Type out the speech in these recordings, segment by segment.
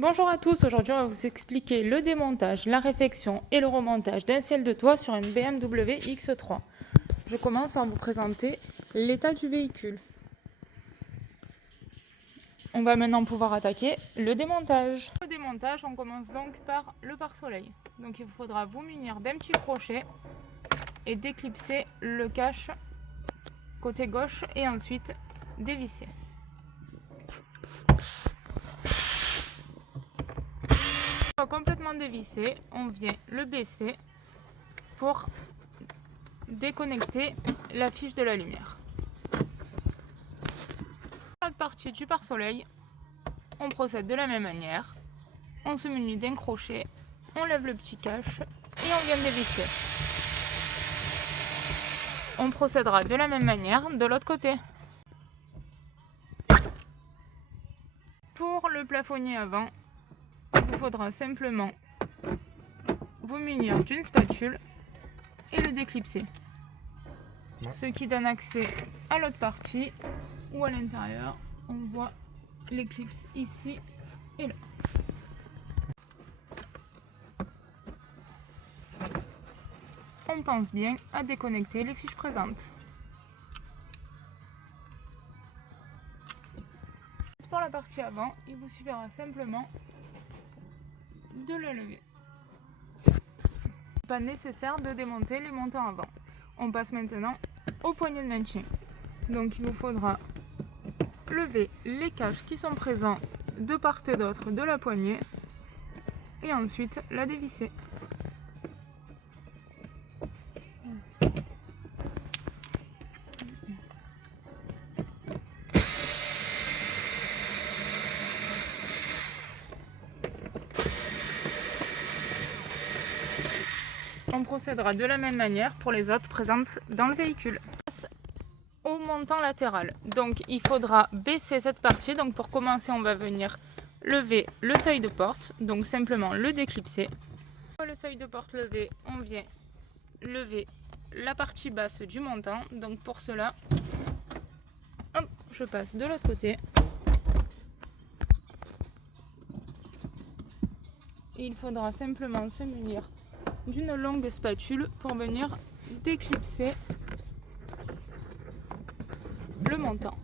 Bonjour à tous, aujourd'hui on va vous expliquer le démontage, la réfection et le remontage d'un ciel de toit sur une BMW X3. Je commence par vous présenter l'état du véhicule. On va maintenant pouvoir attaquer le démontage. Le démontage, on commence donc par le pare-soleil. Donc il vous faudra vous munir d'un petit crochet et déclipser le cache côté gauche et ensuite dévisser. Complètement dévissé, on vient le baisser pour déconnecter la fiche de la lumière. L'autre partie du pare-soleil, on procède de la même manière. On se munit d'un crochet, on lève le petit cache et on vient dévisser. On procédera de la même manière de l'autre côté. Pour le plafonnier avant, il vous faudra simplement vous munir d'une spatule et le déclipser. Ce qui donne accès à l'autre partie ou à l'intérieur. On voit l'éclipse ici et là. On pense bien à déconnecter les fiches présentes. Pour la partie avant, il vous suffira simplement de la lever. Pas nécessaire de démonter les montants avant. On passe maintenant au poignet de maintien. Donc il vous faudra lever les caches qui sont présents de part et d'autre de la poignée et ensuite la dévisser. On procédera de la même manière pour les autres présentes dans le véhicule. Au montant latéral, donc il faudra baisser cette partie. Donc pour commencer, on va venir lever le seuil de porte, donc simplement le déclipser. Le seuil de porte levé, on vient lever la partie basse du montant. Donc pour cela, hop, je passe de l'autre côté. Et il faudra simplement se munir d'une longue spatule pour venir déclipser le montant.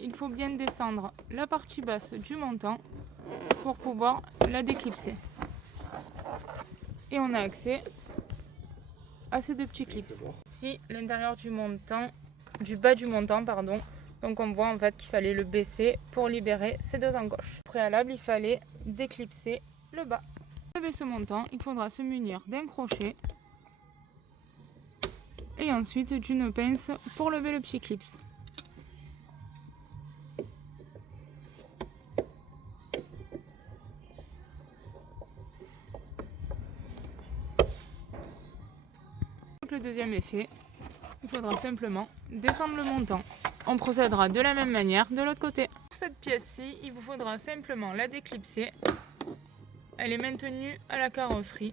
Il faut bien descendre la partie basse du montant pour pouvoir la déclipser. Et on a accès à ces deux petits clips. Ici, l'intérieur du montant, du bas du montant, pardon. Donc on voit en fait qu'il fallait le baisser pour libérer ces deux encoches. Au préalable, il fallait déclipser le bas. Pour lever ce montant, il faudra se munir d'un crochet et ensuite d'une pince pour lever le petit clip. Le deuxième effet, il faudra simplement descendre le montant. On procédera de la même manière de l'autre côté. Pour cette pièce-ci, il vous faudra simplement la déclipser. Elle est maintenue à la carrosserie,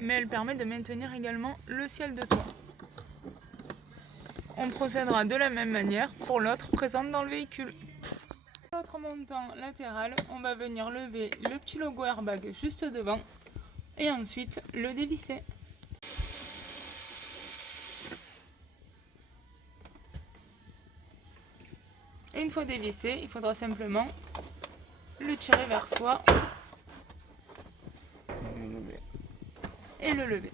mais elle permet de maintenir également le ciel de toit. On procédera de la même manière pour l'autre présente dans le véhicule. Pour l'autre montant latéral, on va venir lever le petit logo airbag juste devant et ensuite le dévisser. Et une fois dévissé, il faudra simplement le tirer vers soi et le lever.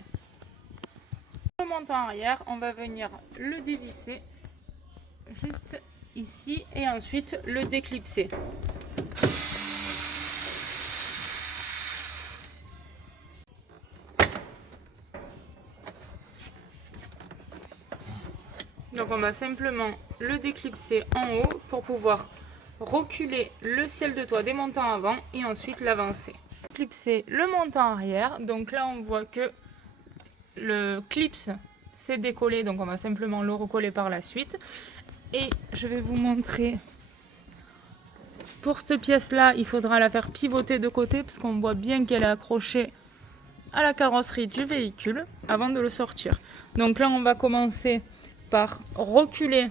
Le montant arrière, on va venir le dévisser juste ici et ensuite le déclipser. Donc on va simplement le déclipser en haut pour pouvoir reculer le ciel de toit des montants avant et ensuite l'avancer. Clipser le montant arrière, donc là on voit que le clip s'est décollé, donc on va simplement le recoller par la suite. Et je vais vous montrer, pour cette pièce là il faudra la faire pivoter de côté parce qu'on voit bien qu'elle est accrochée à la carrosserie du véhicule avant de le sortir. Donc là on va commencer par reculer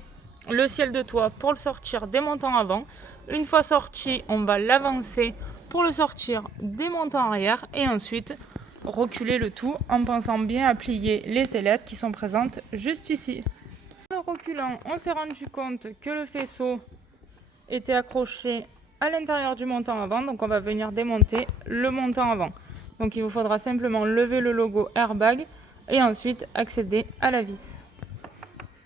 le ciel de toit pour le sortir des montants avant. Une fois sorti, on va l'avancer pour le sortir des montants arrière et ensuite reculer le tout en pensant bien à plier les ailettes qui sont présentes juste ici. En le reculant, on s'est rendu compte que le faisceau était accroché à l'intérieur du montant avant, donc on va venir démonter le montant avant. Donc il vous faudra simplement lever le logo Airbag et ensuite accéder à la vis.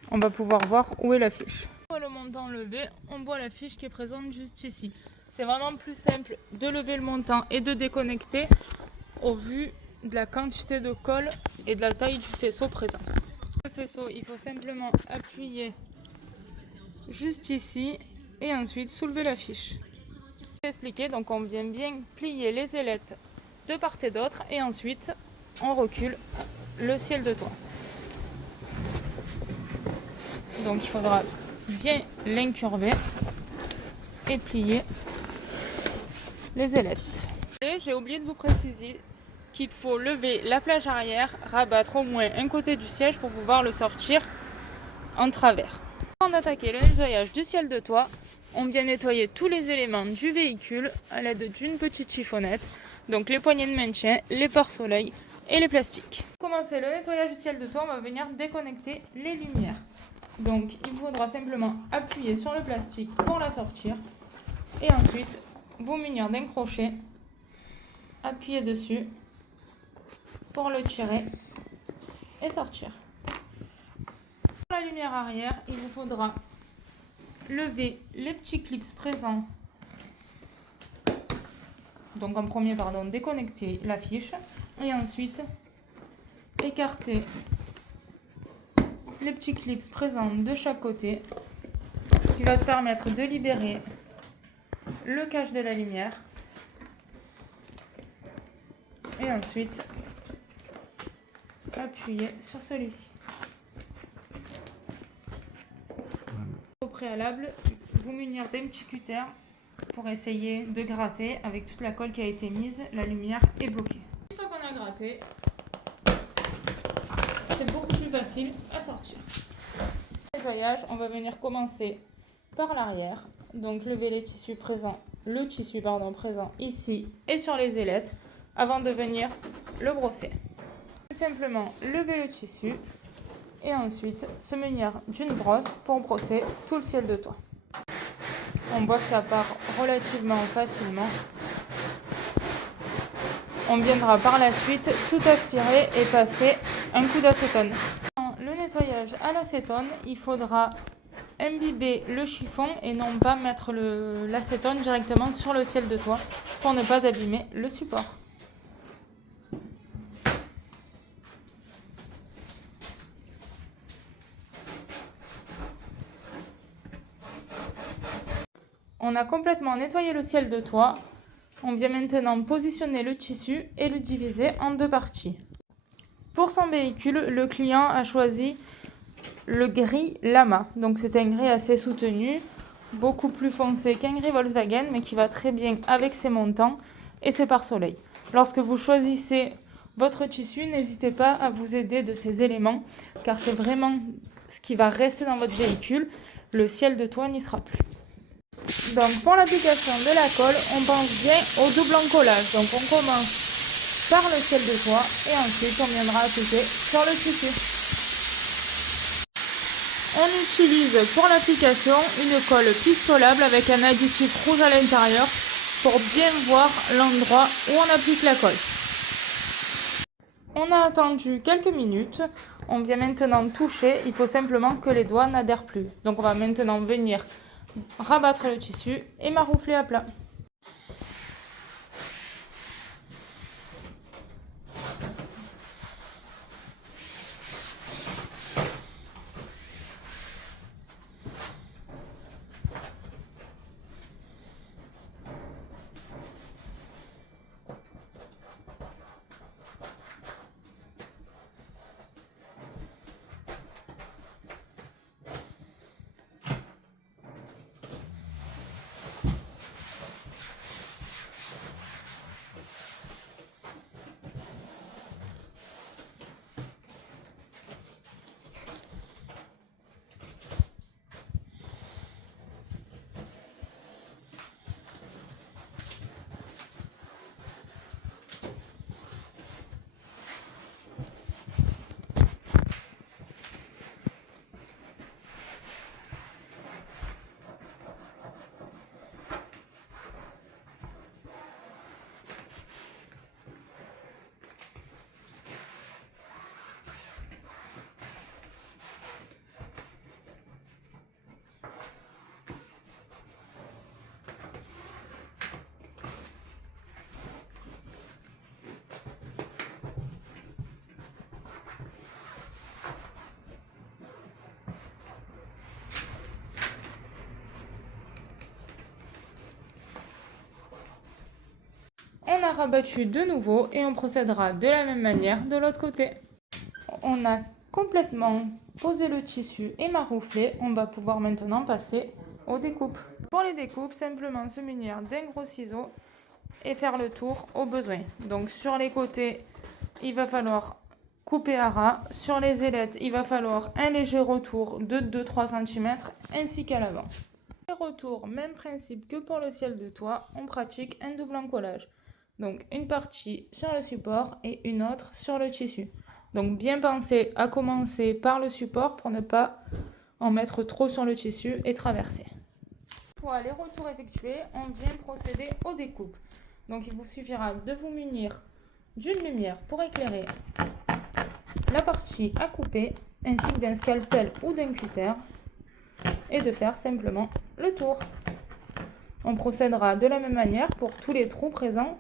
On va pouvoir voir où est la fiche. Une fois le montant levé, on voit la fiche qui est présente juste ici. C'est vraiment plus simple de lever le montant et de déconnecter au vu de la quantité de colle et de la taille du faisceau présent. Le faisceau, il faut simplement appuyer juste ici et ensuite soulever la fiche. Expliqué, donc on vient bien plier les ailettes de part et d'autre et ensuite on recule le ciel de toit. Donc il faudra bien l'incurver et plier les ailettes. Et j'ai oublié de vous préciser qu'il faut lever la plage arrière, rabattre au moins un côté du siège pour pouvoir le sortir en travers. Avant d'attaquer le nettoyage du ciel de toit, on vient nettoyer tous les éléments du véhicule à l'aide d'une petite chiffonnette, donc les poignées de maintien, les pare-soleil et les plastiques. Pour commencer le nettoyage du ciel de toit, on va venir déconnecter les lumières. Donc il faudra simplement appuyer sur le plastique pour la sortir et ensuite vous munir d'un crochet, appuyer dessus pour le tirer et sortir. Pour la lumière arrière, il vous faudra lever les petits clips présents. Donc en premier, déconnecter la fiche et ensuite écarter les petits clips présents de chaque côté, ce qui va te permettre de libérer le cache de la lumière et ensuite appuyer sur celui-ci. Au préalable, vous munir d'un petit cutter pour essayer de gratter. Avec toute la colle qui a été mise, la lumière est bloquée. Une fois qu'on a gratté, c'est beaucoup plus facile à sortir. Le nettoyage, on va venir commencer par l'arrière, donc lever les tissus présents, le tissu présent ici et sur les ailettes avant de venir le brosser. Simplement lever le tissu et ensuite se munir d'une brosse pour brosser tout le ciel de toit. On voit que ça part relativement facilement. On viendra par la suite tout aspirer et passer un coup d'acétone. Dans le nettoyage à l'acétone, il faudra imbiber le chiffon et non pas mettre l'acétone directement sur le ciel de toit pour ne pas abîmer le support. On a complètement nettoyé le ciel de toit. On vient maintenant positionner le tissu et le diviser en deux parties. Pour son véhicule, le client a choisi le gris Lama. Donc c'est un gris assez soutenu, beaucoup plus foncé qu'un gris Volkswagen, mais qui va très bien avec ses montants et ses pare-soleil. Lorsque vous choisissez votre tissu, n'hésitez pas à vous aider de ces éléments, car c'est vraiment ce qui va rester dans votre véhicule. Le ciel de toit n'y sera plus. Donc pour l'application de la colle, on pense bien au double encollage. Donc on commence par le ciel de toit et ensuite on viendra appliquer sur le tissu. On utilise pour l'application une colle pistolable avec un additif rouge à l'intérieur pour bien voir l'endroit où on applique la colle. On a attendu quelques minutes, on vient maintenant toucher, il faut simplement que les doigts n'adhèrent plus. Donc on va maintenant venir rabattre le tissu et maroufler à plat. On a rabattu de nouveau et on procédera de la même manière de l'autre côté. On a complètement posé le tissu et marouflé. On va pouvoir maintenant passer aux découpes. Pour les découpes, simplement se munir d'un gros ciseau et faire le tour au besoin. Donc sur les côtés, il va falloir couper à ras. Sur les ailettes, il va falloir un léger retour de 2-3 cm ainsi qu'à l'avant. Les retours, même principe que pour le ciel de toit, on pratique un double encollage. Donc une partie sur le support et une autre sur le tissu. Donc bien penser à commencer par le support pour ne pas en mettre trop sur le tissu et traverser. Une fois les retours effectués, on vient procéder aux découpes. Donc il vous suffira de vous munir d'une lumière pour éclairer la partie à couper, ainsi que d'un scalpel ou d'un cutter, et de faire simplement le tour. On procédera de la même manière pour tous les trous présents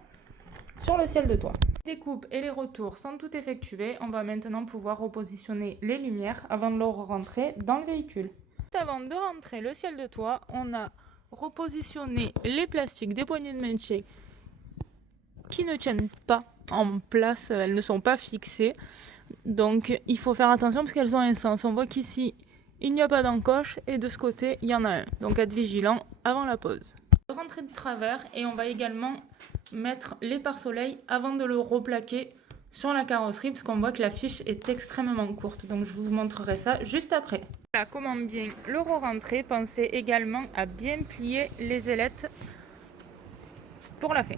sur le ciel de toit. Les découpes et les retours sont tout effectués. On va maintenant pouvoir repositionner les lumières avant de leur rentrer dans le véhicule. Avant de rentrer le ciel de toit, on a repositionné les plastiques des poignées de maintien qui ne tiennent pas en place, elles ne sont pas fixées. Donc il faut faire attention parce qu'elles ont un sens. On voit qu'ici il n'y a pas d'encoche et de ce côté il y en a un. Donc être vigilant avant la pose. Rentrer de travers et on va également mettre les pare-soleil avant de le replaquer sur la carrosserie parce qu'on voit que la fiche est extrêmement courte. Donc je vous montrerai ça juste après. Voilà comment bien le re-rentrer. Pensez également à bien plier les ailettes pour la fin.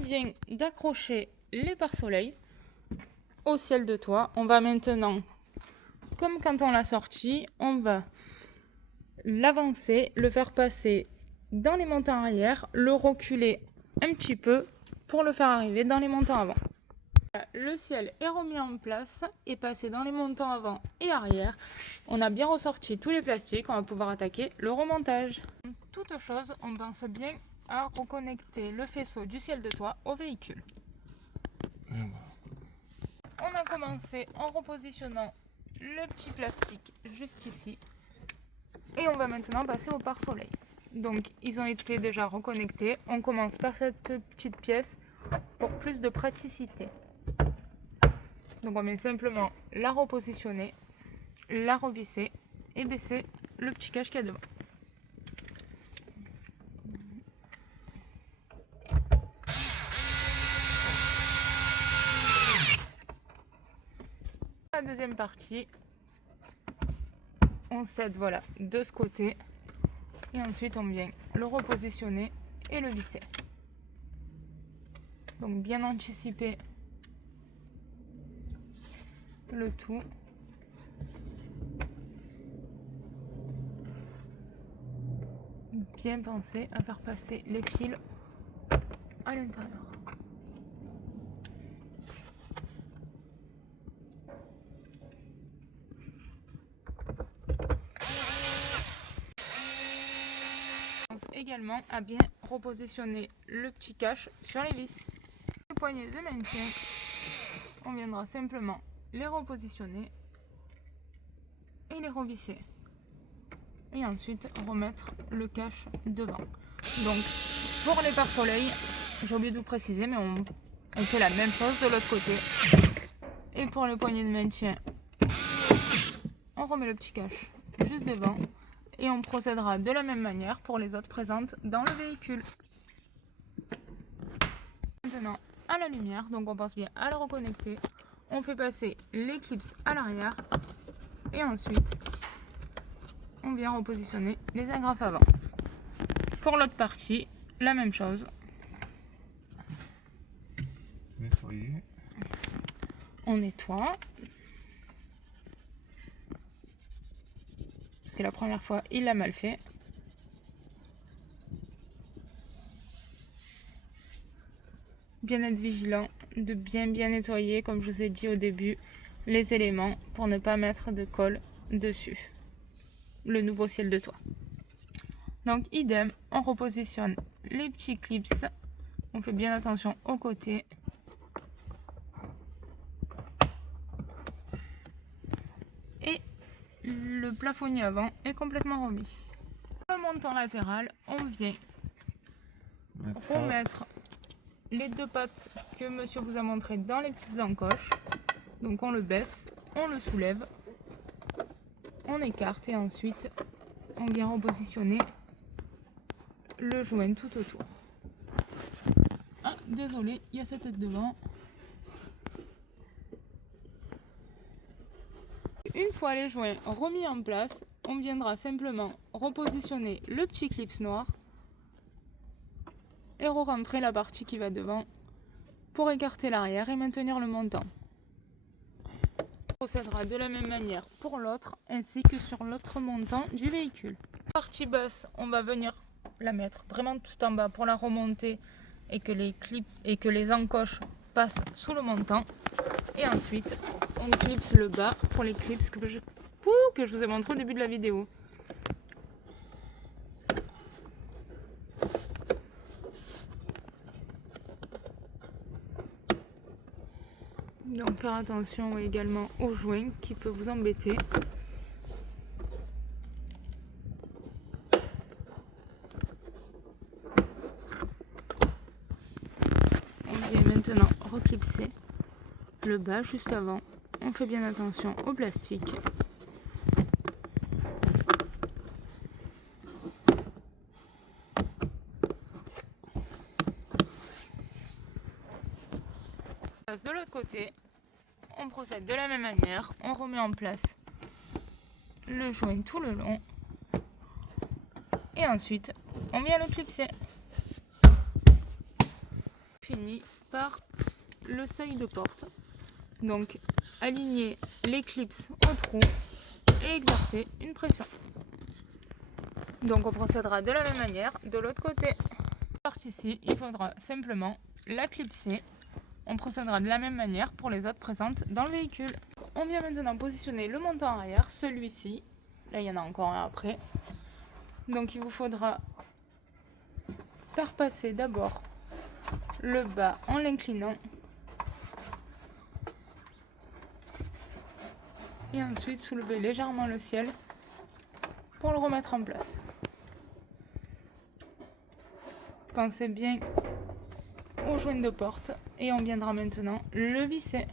On vient d'accrocher les pare-soleil au ciel de toit. On va maintenant, comme quand on l'a sorti, on va l'avancer, le faire passer dans les montants arrière, le reculer un petit peu pour le faire arriver dans les montants avant. Le ciel est remis en place et passé dans les montants avant et arrière. On a bien ressorti tous les plastiques, on va pouvoir attaquer le remontage. Toute chose, on pense bien à reconnecter le faisceau du ciel de toit au véhicule. On a commencé en repositionnant le petit plastique juste ici et on va maintenant passer au pare-soleil. Donc ils ont été déjà reconnectés. On commence par cette petite pièce pour plus de praticité. Donc on vient simplement la repositionner, la revisser et baisser le petit cache qu'il y a devant. La deuxième partie, on cède voilà de ce côté et ensuite on vient le repositionner et le visser. Donc bien anticiper le tout. Bien penser à faire passer les fils à l'intérieur. Également à bien repositionner le petit cache sur les vis. Les poignées de maintien, on viendra simplement les repositionner et les revisser. Et ensuite remettre le cache devant. Donc pour les pare-soleil, j'ai oublié de vous préciser, mais on fait la même chose de l'autre côté. Et pour les poignées de maintien, on remet le petit cache juste devant. Et on procédera de la même manière pour les autres présentes dans le véhicule. Maintenant à la lumière, donc on pense bien à la reconnecter. On fait passer les clips à l'arrière et ensuite on vient repositionner les agrafes avant. Pour l'autre partie, la même chose. Nettoyer. On nettoie. Parce que la première fois, il l'a mal fait. Bien être vigilant, de bien nettoyer, comme je vous ai dit au début, les éléments pour ne pas mettre de colle dessus. Le nouveau ciel de toit. Donc idem, on repositionne les petits clips. On fait bien attention aux côtés. Et le plafonnier avant est complètement remis. Pour le montant latéral, on vient remettre les deux pattes que monsieur vous a montré dans les petites encoches. Donc on le baisse, on le soulève, on écarte et ensuite on vient repositionner le joint tout autour. Ah, désolé, il y a sa tête devant. Une fois les joints remis en place, on viendra simplement repositionner le petit clips noir et re-rentrer la partie qui va devant pour écarter l'arrière et maintenir le montant. On procédera de la même manière pour l'autre ainsi que sur l'autre montant du véhicule. La partie basse, on va venir la mettre vraiment tout en bas pour la remonter et que les clips et que les encoches passent sous le montant. Et ensuite, on clipse le bas pour les clips que je vous ai montré au début de la vidéo. Donc faire attention également aux joints qui peuvent vous embêter. On vient maintenant reclipser le bas juste avant. On fait bien attention au plastique. De l'autre côté, on procède de la même manière. On remet en place le joint tout le long. Et ensuite, on vient le clipser. Fini par le seuil de porte. Donc, aligner les clips au trou et exercer une pression. Donc, on procédera de la même manière de l'autre côté. Cette partie-ci, il faudra simplement la clipser. On procédera de la même manière pour les autres présentes dans le véhicule. On vient maintenant positionner le montant arrière, celui-ci. Là, il y en a encore un après. Donc, il vous faudra faire passer d'abord le bas en l'inclinant. Et ensuite soulever légèrement le ciel pour le remettre en place. Pensez bien au joint de porte et on viendra maintenant le visser.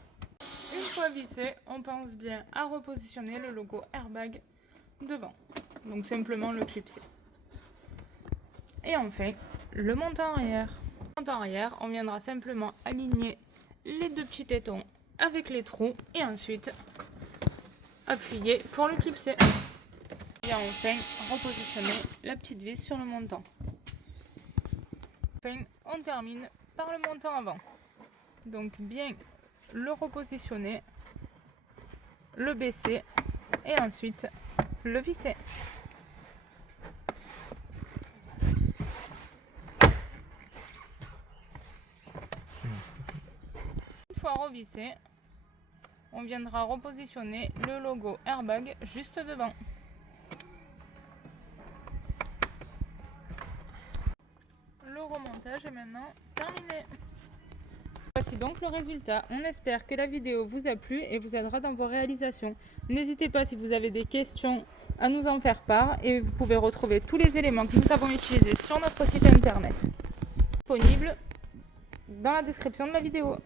Une fois vissé, on pense bien à repositionner le logo airbag devant. Donc simplement le clipser. Et enfin, le montant arrière. Le montant arrière, on viendra simplement aligner les deux petits tétons avec les trous et ensuite appuyer pour le clipser. Et enfin, repositionner la petite vis sur le montant. Enfin, on termine par le montant avant. Donc bien le repositionner, le baisser et ensuite le visser. Une fois revissé, on viendra repositionner le logo airbag juste devant. Le remontage est maintenant terminé. Voici donc le résultat. On espère que la vidéo vous a plu et vous aidera dans vos réalisations. N'hésitez pas si vous avez des questions à nous en faire part et vous pouvez retrouver tous les éléments que nous avons utilisés sur notre site internet disponible dans la description de la vidéo.